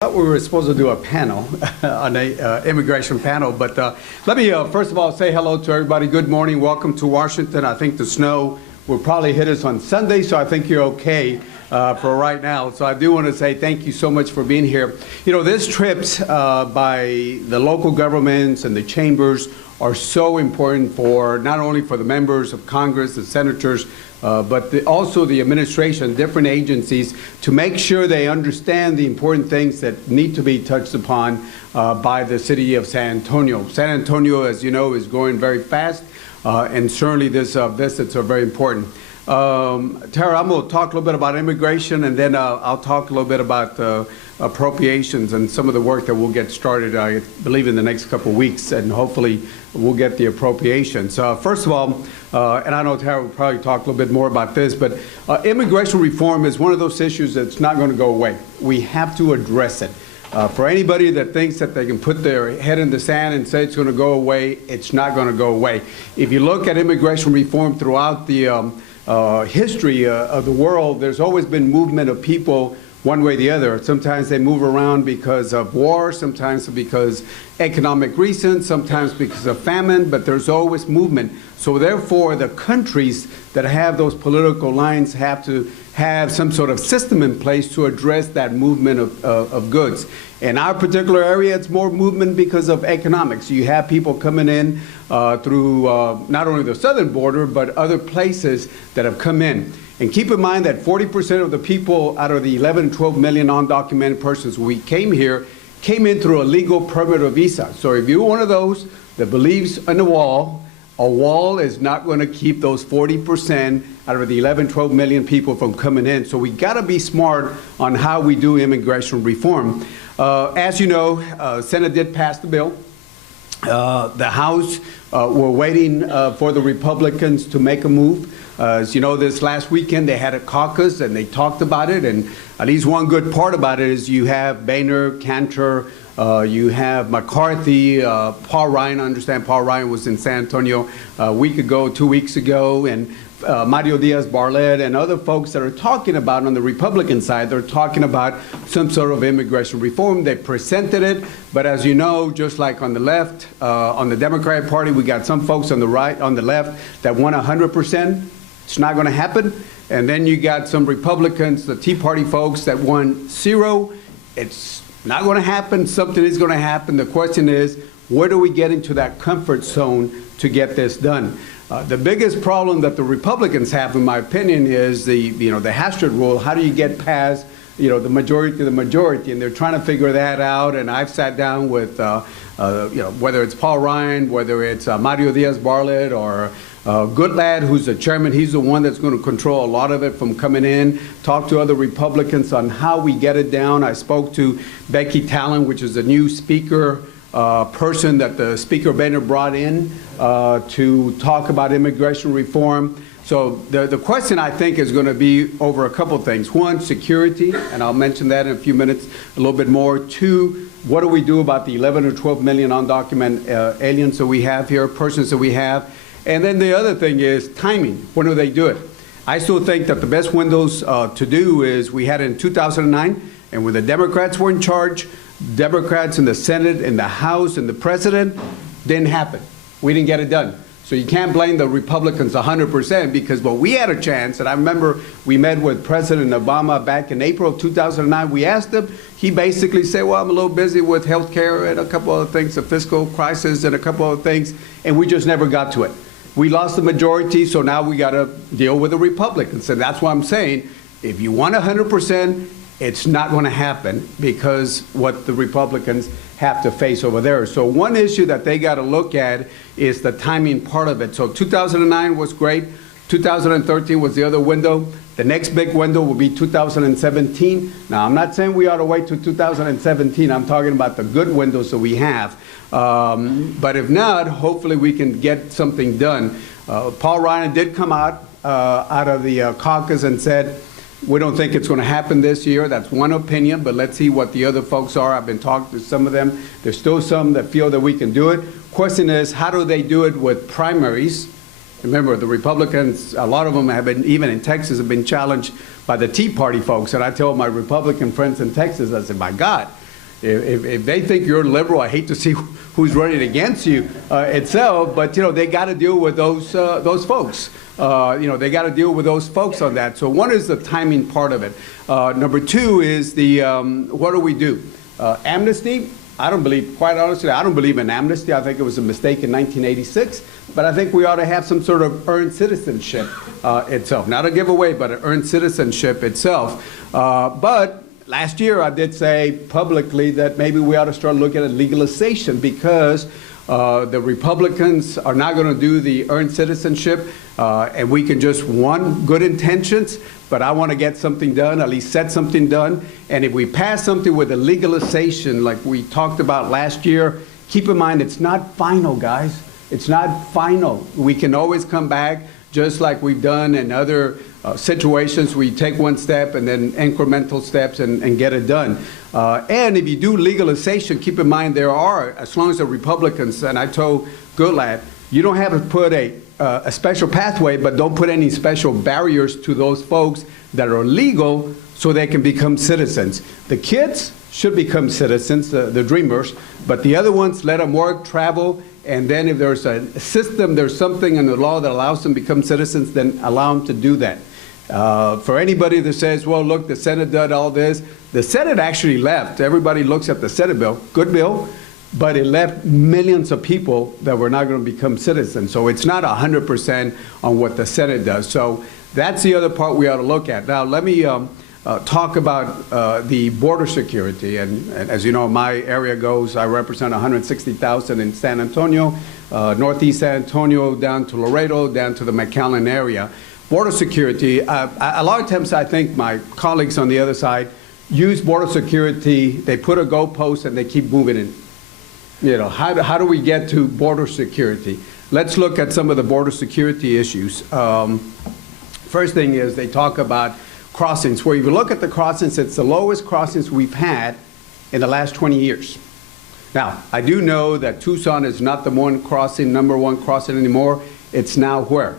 thought we were supposed to do a panel, an immigration panel, but let me first of all say hello to everybody. Good morning. Welcome to Washington. I think the snow will probably hit us on Sunday, so I think you're okay for right now. So I do want to say thank you so much for being here. You know, these trips by the local governments and the chambers are so important for not only for the members of Congress, the senators, but also the administration, different agencies, to make sure they understand the important things that need to be touched upon by the city of San Antonio. San Antonio, as you know, is growing very fast, and certainly these visits are very important. Tara, I'm going to talk a little bit about immigration, and then I'll talk a little bit about appropriations and some of the work that we'll get started, I believe, in the next couple of weeks, and hopefully we'll get the appropriations. First of all, and I know Tara will probably talk a little bit more about this, but immigration reform is one of those issues that's not going to go away. We have to address it. For anybody that thinks that they can put their head in the sand and say it's going to go away, it's not going to go away. If you look at immigration reform throughout the history of the world, there's always been movement of people one way or the other. Sometimes they move around because of war, sometimes because economic reasons, sometimes because of famine, but there's always movement. So therefore, the countries that have those political lines have to have some sort of system in place to address that movement of goods. In our particular area, it's more movement because of economics. You have people coming in through not only the southern border, but other places that have come in. And keep in mind that 40% of the people out of the 11 and 12 million undocumented persons we came here came in through a legal permit or visa. So if you're one of those that believes in a wall is not going to keep those 40% out of the 11, 12 million people from coming in. So we got to be smart on how we do immigration reform. As you know, Senate did pass the bill. The House, we're waiting for the Republicans to make a move. As you know, this last weekend they had a caucus and they talked about it, and at least one good part about it is you have Boehner, Cantor, you have McCarthy, Paul Ryan. I understand Paul Ryan was in San Antonio a week ago, 2 weeks ago, and Mario Diaz-Barlet and other folks that are talking about on the Republican side, they're talking about some sort of immigration reform. They presented it, but as you know, just like on the left, on the Democratic Party, we got some folks on the right, on the left that want 100%. It's not going to happen. And then you got some Republicans, the Tea Party folks that want 0. It's not going to happen. Something is going to happen. The question is, where do we get into that comfort zone to get this done? The biggest problem that the Republicans have, in my opinion, is the Hastert rule. How do you get past the majority to the majority? And they're trying to figure that out. And I've sat down with whether it's Paul Ryan, whether it's Mario Diaz-Barlet or Goodlad, who's the chairman. He's the one that's going to control a lot of it from coming in. Talk to other Republicans on how we get it down. I spoke to Becky Talon, which is the new speaker person that the Speaker Boehner brought in to talk about immigration reform. So the question, I think, is going to be over a couple of things. One, security, and I'll mention that in a few minutes a little bit more. Two, what do we do about the 11 or 12 million undocumented aliens that we have here, persons that we have? And then the other thing is timing. When do they do it? I still think that the best windows to do is we had it in 2009, and when the Democrats were in charge, Democrats in the Senate, in the House, and the President, didn't happen. We didn't get it done. So you can't blame the Republicans 100% because when we had a chance, and I remember we met with President Obama back in April of 2009, we asked him, he basically said, well, I'm a little busy with health care and a couple other things, a fiscal crisis and a couple other things, and we just never got to it. We lost the majority, so now we got to deal with the Republicans. And that's why I'm saying, if you want 100%, it's not going to happen because what the Republicans have to face over there. So one issue that they got to look at is the timing part of it. So 2009 was great. 2013 was the other window. The next big window will be 2017. Now, I'm not saying we ought to wait till 2017. I'm talking about the good windows that we have. But if not, hopefully we can get something done. Paul Ryan did come out of the caucus and said, we don't think it's going to happen this year. That's one opinion, but let's see what the other folks are. I've been talking to some of them. There's still some that feel that we can do it. Question is, how do they do it with primaries? Remember, the Republicans, a lot of them have been, even in Texas, have been challenged by the Tea Party folks. And I tell my Republican friends in Texas, I said, my God, If they think you're liberal, I hate to see who's running against you itself, but they got to deal with those folks. They got to deal with those folks on that. So one is the timing part of it. Number two is the what do we do? Amnesty. I don't believe, quite honestly, I don't believe in amnesty. I think it was a mistake in 1986, but I think we ought to have some sort of earned citizenship itself. Not a giveaway, but an earned citizenship itself. But last year I did say publicly that maybe we ought to start looking at legalization, because the Republicans are not going to do the earned citizenship, and we can just, good intentions, but I want to get something done, at least set something done. And if we pass something with a legalization like we talked about last year, keep in mind it's not final, guys. It's not final. We can always come back, just like we've done in other situations. We take one step and then incremental steps and get it done. And if you do legalization, keep in mind there are, as long as the Republicans, and I told Goodlatte, you don't have to put a special pathway, but don't put any special barriers to those folks that are legal so they can become citizens. The kids should become citizens, the dreamers, but the other ones, let them work, travel, and then if there's a system, there's something in the law that allows them to become citizens, then allow them to do that. For anybody that says, well, look, the Senate did all this, the Senate actually left. Everybody looks at the Senate bill, good bill, but it left millions of people that were not going to become citizens. So it's not 100% on what the Senate does. So that's the other part we ought to look at. Now, let me talk about the border security. And as you know, my area goes, I represent 160,000 in San Antonio, northeast San Antonio, down to Laredo, down to the McAllen area. Border security, a lot of times I think my colleagues on the other side use border security, they put a goalpost and they keep moving it. How do we get to border security? Let's look at some of the border security issues. First thing is they talk about crossings, where if you look at the crossings, it's the lowest crossings we've had in the last 20 years. Now, I do know that Tucson is not the number one crossing anymore. It's now where?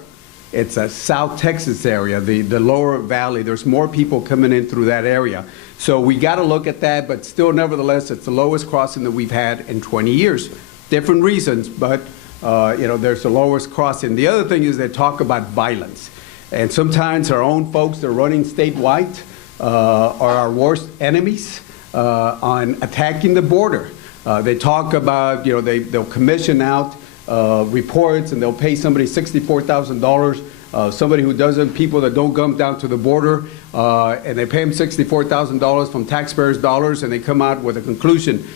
It's a South Texas area, the lower valley. There's more people coming in through that area. So we got to look at that, but still, nevertheless, it's the lowest crossing that we've had in 20 years. Different reasons, but there's the lowest crossing. The other thing is they talk about violence. And sometimes our own folks that are running statewide are our worst enemies on attacking the border. They talk about, they'll commission out reports and they'll pay somebody $64,000. Somebody who doesn't, people that don't come down to the border, and they pay them $64,000 from taxpayers' dollars, and they come out with a conclusion.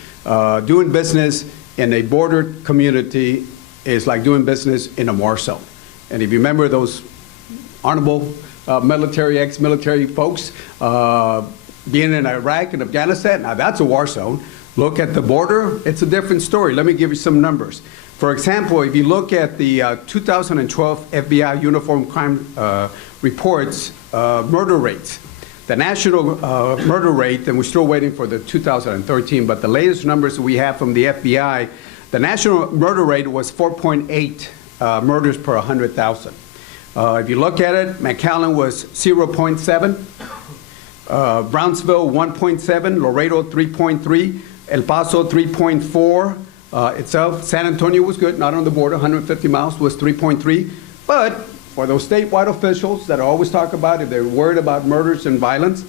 Doing business in a border community is like doing business in a war zone. And if you remember those honorable military, ex-military folks being in Iraq and Afghanistan, now that's a war zone. Look at the border, it's a different story. Let me give you some numbers. For example, if you look at the 2012 FBI Uniform Crime Reports murder rates, the national murder rate, and we're still waiting for the 2013, but the latest numbers we have from the FBI, the national murder rate was 4.8 murders per 100,000. If you look at it, McAllen was 0.7, Brownsville 1.7, Laredo 3.3, El Paso 3.4, itself. San Antonio was good, not on the border, 150 miles was 3.3. But for those statewide officials that always talk about if they're worried about murders and violence,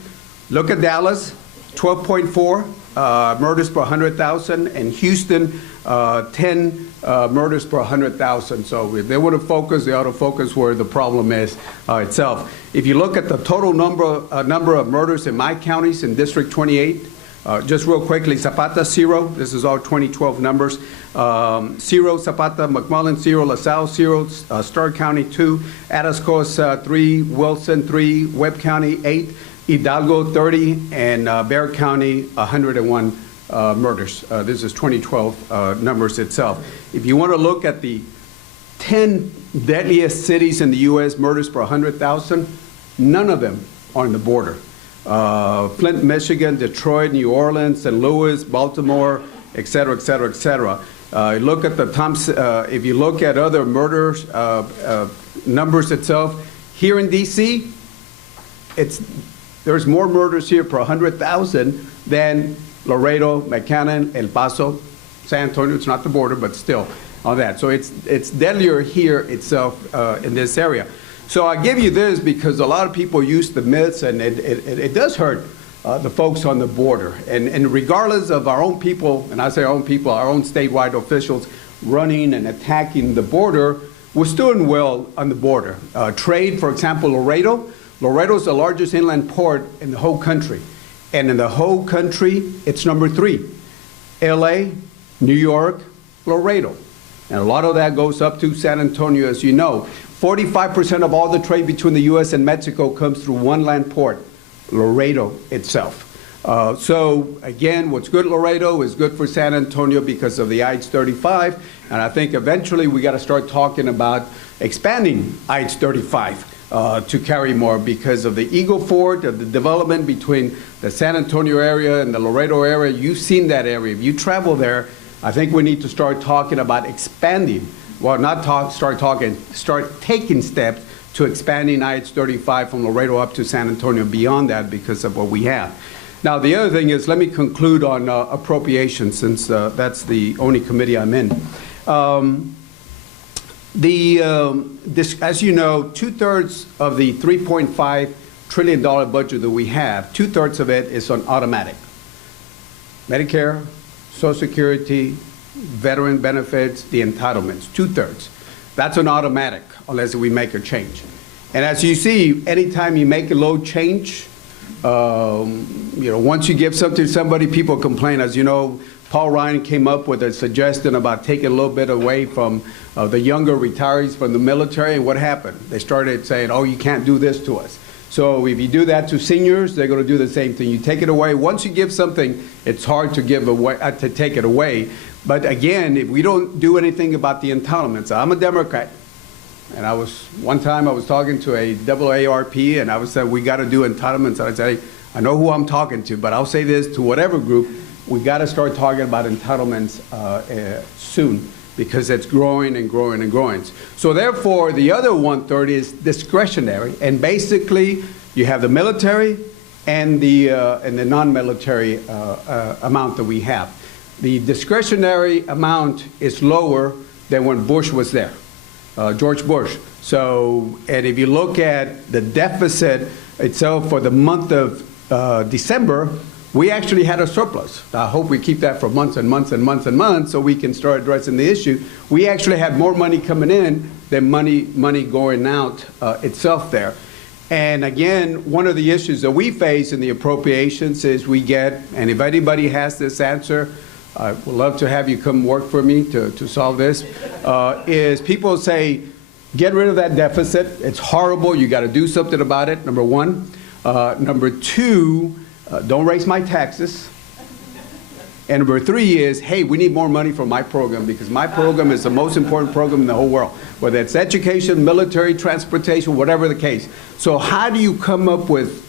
look at Dallas, 12.4 murders per 100,000, and Houston, 10 murders per 100,000. So if they want to focus, they ought to focus where the problem is itself. If you look at the total number of murders in my counties in District 28, just real quickly, Zapata 0, this is all 2012 numbers, 0, Zapata, McMullen 0, LaSalle 0, Starr County 2, Atascos 3, Wilson 3, Webb County 8, Hidalgo 30, and Bexar County 101 murders. This is 2012 numbers itself. If you want to look at the 10 deadliest cities in the U.S., murders per 100,000, none of them are on the border. Flint, Michigan, Detroit, New Orleans, St. Louis, Baltimore, et cetera, et cetera, et cetera. Look at the if you look at other murders numbers itself, here in D.C., there's more murders here per 100,000 than Laredo, McAllen, El Paso, San Antonio. It's not the border, but still on that. So it's deadlier here itself in this area. So I give you this because a lot of people use the myths, and it does hurt the folks on the border. And regardless of our own people, and I say our own people, our own statewide officials running and attacking the border, we're still doing well on the border. Trade, for example, Laredo is the largest inland port in the whole country. And in the whole country, it's number 3. LA, New York, Laredo. And a lot of that goes up to San Antonio, as you know. 45% of all the trade between the U.S. and Mexico comes through one land port, Laredo itself. So again, what's good at Laredo is good for San Antonio because of the IH-35, and I think eventually we got to start talking about expanding IH-35 to carry more because of the Eagle Ford, of the development between the San Antonio area and the Laredo area. You've seen that area. If you travel there, I think we need to start talking about expanding. Well, start taking steps to expanding IH-35 from Laredo up to San Antonio beyond that because of what we have. Now, the other thing is, let me conclude on appropriations, since that's the only committee I'm in. As you know, 2/3 of the $3.5 trillion budget that we have, 2/3 of it is on automatic. Medicare, Social Security, veteran benefits, the entitlements, 2/3. That's an automatic, unless we make a change. And as you see, anytime you make a little change, once you give something to somebody, people complain. As you know, Paul Ryan came up with a suggestion about taking a little bit away from the younger retirees from the military, and what happened? They started saying, oh, you can't do this to us. So if you do that to seniors, they're going to do the same thing. You take it away. Once you give something, it's hard to give away, to take it away. But again, if we don't do anything about the entitlements, I'm a Democrat, and one time I was talking to a AARP, and I was saying we got to do entitlements. And I said, I know who I'm talking to, but I'll say this to whatever group: we got to start talking about entitlements soon, because it's growing and growing and growing. So therefore, the other 1/3 is discretionary, and basically you have the military and the non-military amount that we have. The discretionary amount is lower than when Bush was there, George Bush. So, and if you look at the deficit itself for the month of December, we actually had a surplus. I hope we keep that for months and months and months and months so we can start addressing the issue. We actually had more money coming in than money going out itself there. And again, one of the issues that we face in the appropriations is we get, and if anybody has this answer, I would love to have you come work for me to solve this, is people say, get rid of that deficit. It's horrible. You got to do something about it, number one. Number two, don't raise my taxes. And number three is, hey, we need more money for my program, because my program is the most important program in the whole world, whether it's education, military, transportation, whatever the case. So how do you come up with,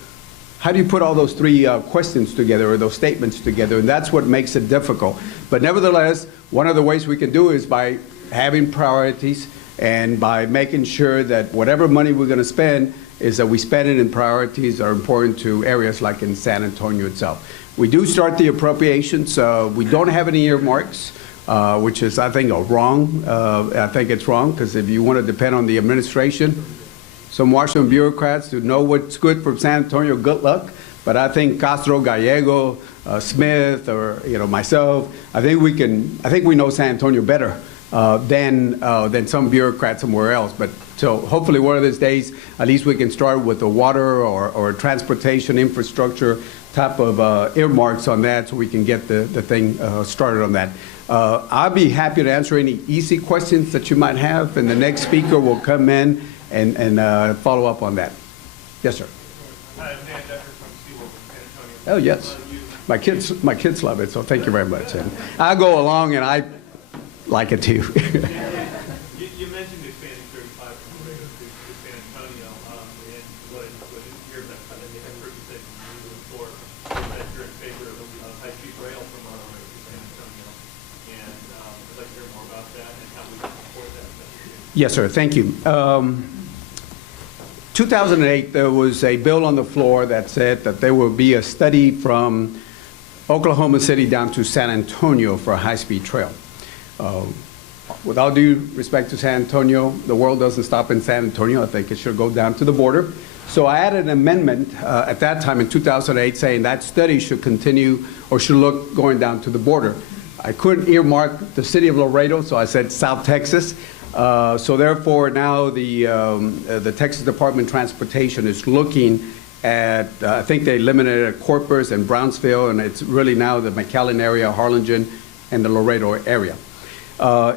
how do you put all those three questions together, or those statements together? And that's what makes it difficult. But nevertheless, one of the ways we can do is by having priorities, and by making sure that whatever money we're going to spend is that we spend it in priorities that are important to areas like in San Antonio itself. We do start the appropriations. We don't have any earmarks, which is, I think, wrong. I think it's wrong, because if you want to depend on the administration, some Washington bureaucrats who know what's good for San Antonio, good luck. But I think Castro, Gallego, Smith, or myself, I think we know San Antonio better than some bureaucrats somewhere else. But so hopefully one of these days, at least we can start with the water or transportation infrastructure type of earmarks on that, so we can get the thing started on that. I'll be happy to answer any easy questions that you might have, and the next speaker will come in and follow up on that. Yes, sir. Hi, I'm Dan Decker from SeaWorld in San Antonio. Oh, yes. My kids love it, so thank you very much. And I go along, and I like it too. You mentioned expanding 35 from Laredo to San Antonio, and what I didn't hear that, I think I heard you say before that you're in favor of high-speed rail from Laredo to San Antonio, and I'd like to hear more about that and how we can support that. Yes, sir. Thank you. 2008, there was a bill on the floor that said that there will be a study from Oklahoma City down to San Antonio for a high-speed trail. With all due respect to San Antonio, the world doesn't stop in San Antonio. I think it should go down to the border. So I added an amendment at that time in 2008 saying that study should continue or should look going down to the border. I couldn't earmark the city of Laredo, so I said South Texas. So therefore now the Texas Department of Transportation is looking at, I think they eliminated Corpus and Brownsville, and it's really now the McAllen area, Harlingen, and the Laredo area.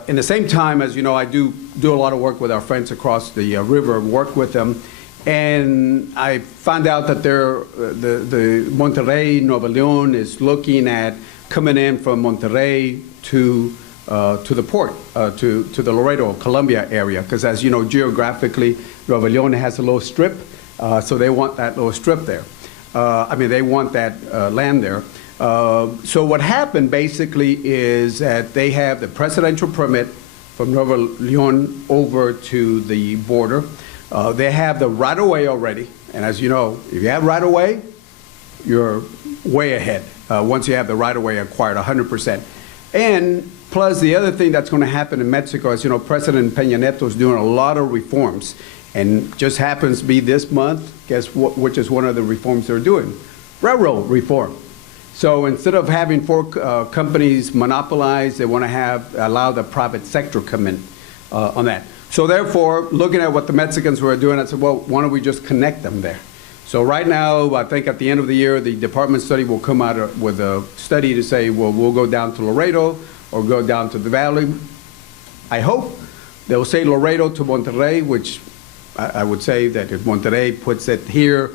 In the same time, as you know, I do a lot of work with our friends across the river, work with them, and I found out that the Monterrey, Nuevo Leon is looking at coming in from Monterrey to the port, to the Laredo, Columbia area, because as you know, geographically, Nuevo Leon has a little strip, so they want that little strip there. I mean, they want that land there. So what happened basically is that they have the presidential permit from Nuevo Leon over to the border. They have the right-of-way already, and as you know, if you have right-of-way, you're way ahead once you have the right-of-way acquired, 100%. And plus, the other thing that's going to happen in Mexico is, you know, President Peña Nieto is doing a lot of reforms, and just happens to be this month, guess what, which is one of the reforms they're doing? Railroad reform. So instead of having four companies monopolize, they want to allow the private sector come in on that. So therefore, looking at what the Mexicans were doing, I said, well, why don't we just connect them there? So right now, I think at the end of the year, the department study will come out with a study to say, well, we'll go down to Laredo or go down to the valley. I hope they'll say Laredo to Monterrey, which I would say that if Monterrey puts it here,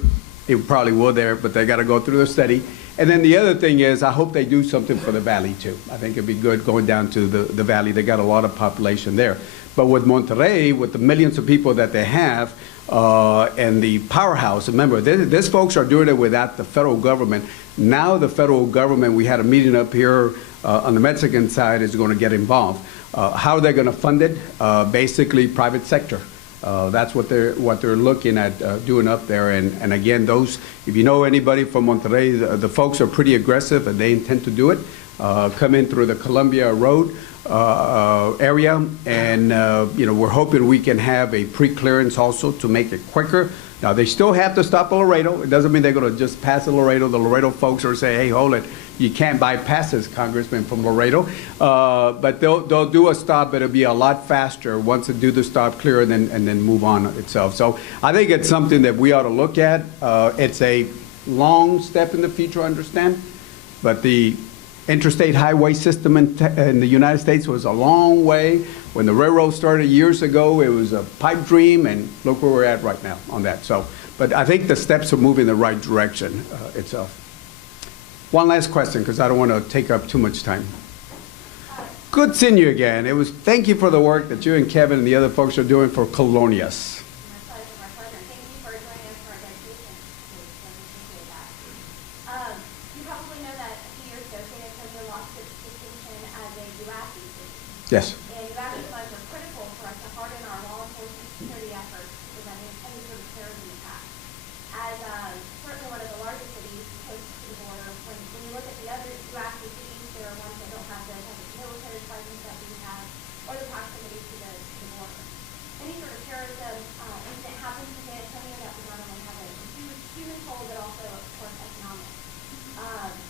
it probably will there, but they got to go through the study. And then the other thing is, I hope they do something for the valley too. I think it'd be good going down to the valley. They got a lot of population there. But with Monterrey, with the millions of people that they have, and the powerhouse, remember, these folks are doing it without the federal government. Now the federal government, we had a meeting up here on the Mexican side, is going to get involved. How are they going to fund it? Basically, private sector. That's what they're looking at doing up there. And again, those, if you know anybody from Monterrey, the folks are pretty aggressive and they intend to do it. Come in through the Columbia Road area, and you know, we're hoping we can have a pre-clearance also to make it quicker. Now they still have to stop at Laredo. It doesn't mean they're going to just pass at Laredo. The Laredo folks are saying, hey, hold it. You can't bypass this, Congressman, from Laredo. But they'll do a stop, but it'll be a lot faster once they do the stop, clear, and then move on itself. So I think it's something that we ought to look at. It's a long step in the future, I understand, but the interstate highway system in the United States was a long way. When the railroad started years ago, it was a pipe dream, and look where we're at right now on that. So, but I think the steps are moving in the right direction itself. One last question, because I don't want to take up too much time. Good seeing you again. Thank you for the work that you and Kevin and the other folks are doing for Colonias. My pleasure, my pleasure. Thank you for joining us for our dedication. Appreciate that. You probably know that a few years ago, San Antonio lost its distinction as a UASI city. Yes. And UASI flags are critical for us to harden our law enforcement security efforts to prevent any sort of terrorism attack. As certainly one of the largest cities close to the border, when you look at the other UASI cities, there are ones that don't have the type of military presence that we have, or the proximity to the border. Any sort of terrorism incident happens in San Antonio, that would not only have a human toll, but also, of course, economic.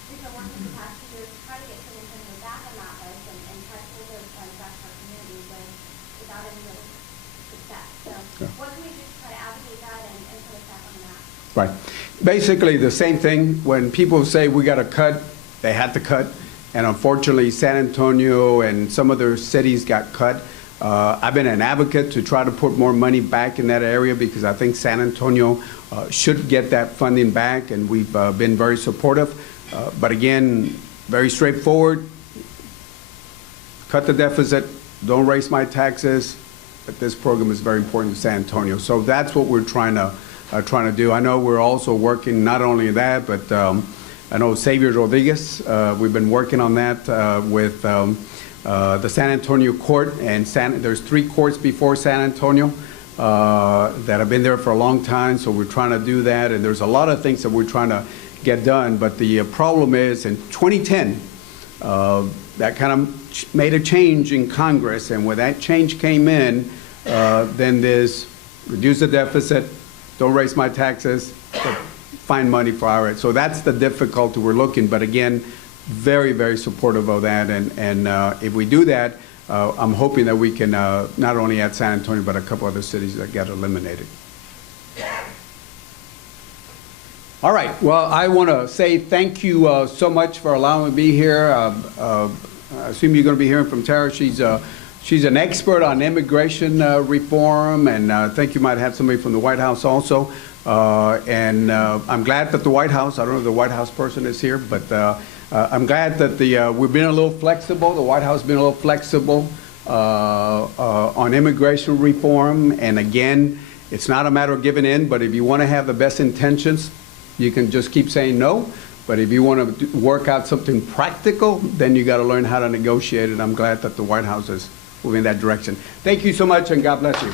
We've been working for the past 2 years to try to get San Antonio back on that list and try to pull those funds back to our community without any real success. So what can we do to try to advocate that and put us back on the map? Right. Basically, the same thing. When people say we got to cut, they had to cut. And unfortunately, San Antonio and some other cities got cut. I've been an advocate to try to put more money back in that area because I think San Antonio should get that funding back, and we've been very supportive. But again, very straightforward. Cut the deficit, don't raise my taxes, but this program is very important to San Antonio. So that's what we're trying to do. I know we're also working not only that, but I know Xavier Rodriguez, we've been working on that with the San Antonio court, and there's 3 courts before San Antonio that have been there for a long time, so we're trying to do that, and there's a lot of things that we're trying to get done. But the problem is in 2010, that kind of made a change in Congress, and when that change came in, then there's reduce the deficit, don't raise my taxes, but find money for IRA. So that's the difficulty we're looking, but again, very, very supportive of that, and if we do that, I'm hoping that we can not only at San Antonio, but a couple other cities that get eliminated. All right, well, I want to say thank you so much for allowing me to be here. I assume you're going to be hearing from Tara. She's an expert on immigration reform, and I think you might have somebody from the White House also. I'm glad that the White House, I don't know if the White House person is here, but I'm glad that we've been a little flexible. The White House has been a little flexible on immigration reform. And again, it's not a matter of giving in, but if you want to have the best intentions, you can just keep saying no. But if you want to work out something practical, then you got to learn how to negotiate it. I'm glad that the White House is moving in that direction. Thank you so much, and God bless you.